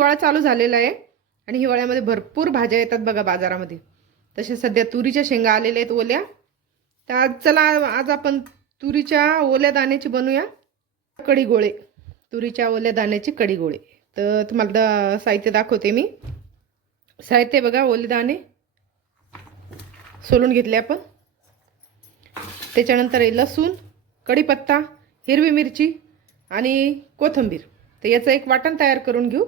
हिवाळा चालू झालेला आहे आणि हिवाळ्यामध्ये भरपूर भाज्या येतात बघा बाजारामध्ये. तसे सध्या तुरीच्या शेंगा आलेल्या आहेत ओल्या. तर चला आज आपण तुरीच्या ओल्या दाण्याची बनवूया कढी गोळे. तुरीच्या ओल्या दाण्याची कढी गोळे. तर तुम्हाला साहित्य दाखवते मी. साहित्य बघा, ओले दाणे सोलून घेतले आपण. त्याच्यानंतर लसूण, कढीपत्ता, हिरवी मिरची आणि कोथिंबीर. तर याचं एक वाटण तयार करून घेऊ,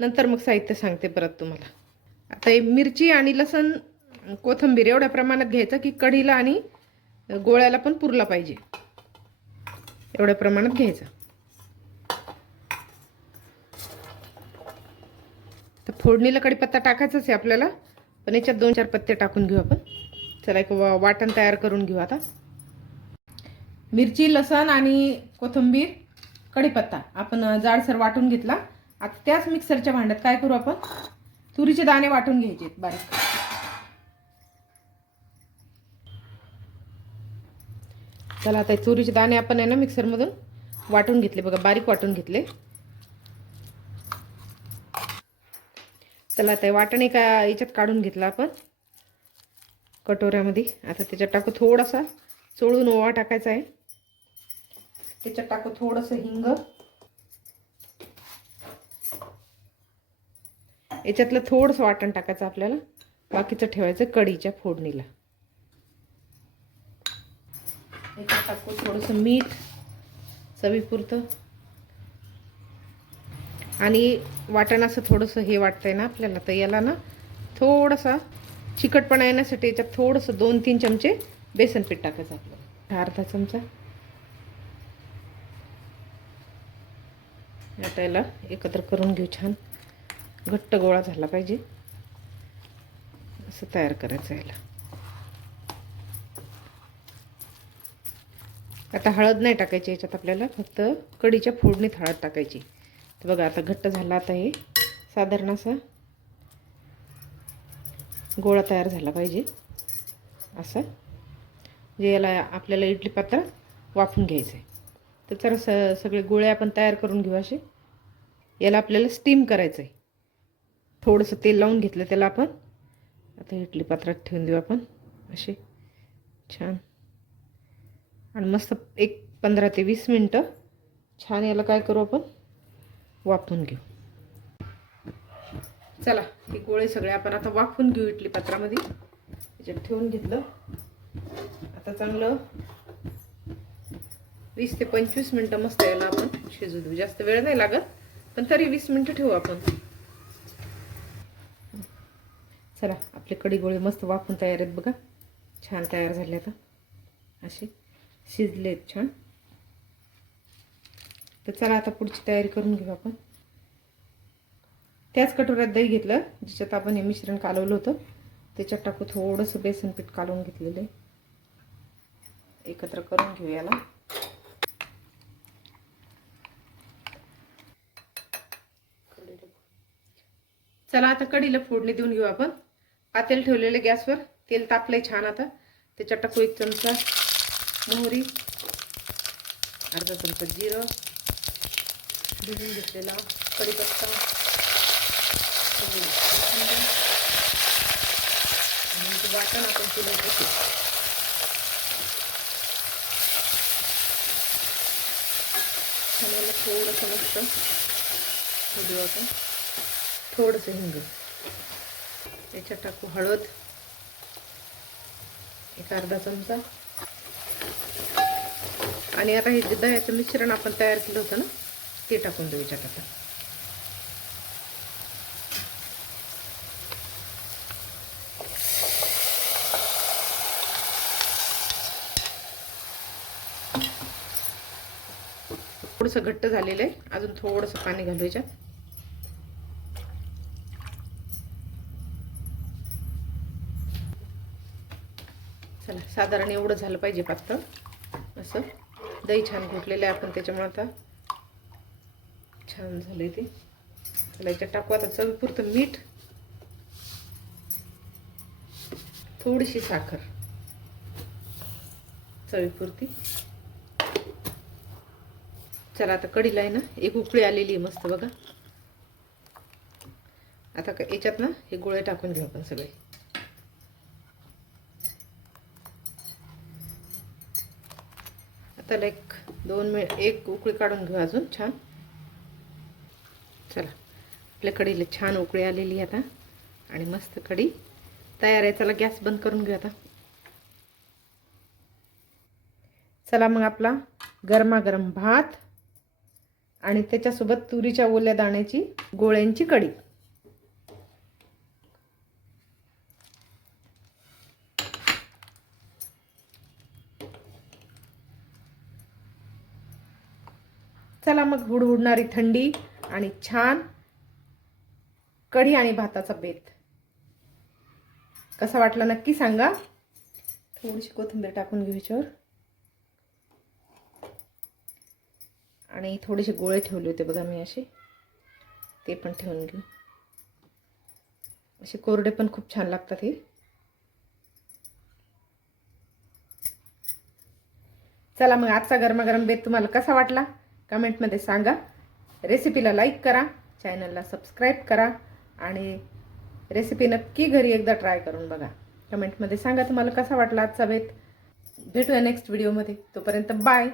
नंतर मग साहित्य सांगते परत तुम्हाला. आता हे मिरची आणि लसूण, कोथिंबीर एवढ्या प्रमाणात घ्यायचं की कढीला आणि गोळ्याला पण पुरला पाहिजे, एवढ्या प्रमाणात घ्यायचं. तर फोडणीला कढीपत्ता टाकायचाच आहे आपल्याला, पण याच्यात 2-4 पत्ते टाकून घेऊ आपण. चला एक वाटण तयार करून घेऊ आता. मिरची, लसूण आणि कोथिंबीर, कढीपत्ता आपण जाडसर वाटून घेतला. आता त्याच मिक्सरच्या भांड्यात काय करू आपण, तुरीचे दाणे वाटून घ्यायचे बारीक. चला आता तुरीचे दाणे आपण आहे ना मिक्सरमधून वाटून घेतले बघा, बारीक वाटून घेतले. चला आता वाटण एका याच्यात काढून घेतला आपण कटोऱ्यामध्ये. आता त्याच्यात टाकू थोडासा चोळून ओवा टाकायचा आहे. त्याच्यात टाकू थोडंसं हिंग. याच्यातलं थोडंसं वाटण टाकायचं आपल्याला, बाकीचं ठेवायचं कढीच्या फोडणीला. याच्यात टाकू थोडंसं मीठ चवीपुरतं. आणि वाटण असं थोडंसं हे वाटतंय ना आपल्याला, तर याला ना थोडासा चिकटपणा येण्यासाठी याच्यात थोडंसं 2-3 चमचे बेसन पीठ टाकायचं आपल्याला, अर्धा चमचा. आता याला एकत्र करून घेऊ. छान घट्ट गोळा झाला पाहिजे असं तयार करायचं याला. आता हळद नाही टाकायची याच्यात आपल्याला, फक्त कढीच्या फोडणीत हळद टाकायची. तर बघा आता घट्ट झाला. आता हे साधारण असा गोळा तयार झाला पाहिजे असं, जे याला आपल्याला इडली पात्रात वाफून घ्यायचं आहे. तर जरा सगळे गोळे आपण तयार करून घेऊ असे. याला आपल्याला स्टीम करायचं आहे. थोडंसं तेल लावून घेतलं त्याला आपण. आता इडली पात्रात ठेवून देऊ आपण असे छान. आणि मस्त एक 15 ते 20 मिनटं छान याला काय करू आपण, वाफवून घेऊ. चला हे गोळे सगळे आपण आता वाफवून घेऊ इडली पात्रामध्ये. याच्यात ठेवून घेतलं. आता चांगलं 20 ते 25 मिनटं मस्त याला आपण शिजू देऊ. जास्त वेळ नाही लागत, पण तरी 20 मिनटं ठेवू आपण. चला आपले कढी गोळे मस्त वाफून तयार आहेत बघा, छान तयार झाले. आता असे शिजलेत छान. तर चला आता पुढची तयारी करून घेऊ आपण. त्याच कटोऱ्यात दही घेतलं ज्याच्यात आपण हे मिश्रण कालवलं होतं, त्याच्यात टाकू थोडंसं बेसन पीठ कालवून घेतलेलं आहे. एकत्र करून घेऊ याला. चला आता कढीला फोडणी देऊन घेऊ आपण. पातेल ठेवलेले गॅसवर, तेल तापलंय छान. आता त्याच्यात टाकू 1 चमचा मोहरी, अर्धा चमचा जिरं, भिजून घेतलेला कढीपत्ता, आणि वाटण आपण केलं होतं. थोडंसं मस्त देऊ आपण. थोडंसं हिंग, याच्यात टाकू हळद एक अर्धा चमचा. आणि आता हे जे दह्याचं मिश्रण आपण तयार केलं होतं ना, ते टाकून देऊ याच्यात. आता थोडंसं घट्ट झालेलं आहे, अजून थोडंसं पाणी घालू याच्यात. चला साधारण एवढं झालं पाहिजे पातळ असं. दही छान घोटलेलं आहे आपण, त्याच्यामुळे आता छान झाले ते. चला याच्यात टाकू आता चवीपुरतं मीठ, थोडीशी साखर चवीपुरती. चला आता कढीला आहे ना एक उकळी आलेली आहे मस्त बघा. आता याच्यात ना हे गोळे टाकून घेऊ आपण सगळे. आता एक 2 मिनिट एक उकळी काढून घेऊ अजून छान. चला आपल्या कढीला छान उकळी आलेली आता आणि मस्त कढी तयार आहे. चला गॅस बंद करून घेऊ आता. चला मग आपला गरमागरम भात आणि त्याच्यासोबत तुरीच्या ओल्या दाण्याची गोळ्यांची कढी. चला मग हुडहुडणारी थंडी आणि छान कढी आणि भाताचा बेत कसा वाटला नक्की सांगा. थोडीशी कोथिंबीर टाकून घेऊ याच्यावर आणि थोडेसे गोळे ठेवले होते बघा मी असे, ते पण ठेवून घेऊ. असे कोरडे पण खूप छान लागतात हे. चला मग आजचा गरमागरम बेत तुम्हाला कसा वाटला कमेंटमध्ये सांगा. रेसिपीला लाईक करा, चॅनलला सबस्क्राईब करा आणि रेसिपी नक्की घरी एकदा ट्राय करून बघा. कमेंटमध्ये सांगा तुम्हाला कसा वाटला आजचा बेत. भेटूया नेक्स्ट व्हिडिओमध्ये. तोपर्यंत बाय.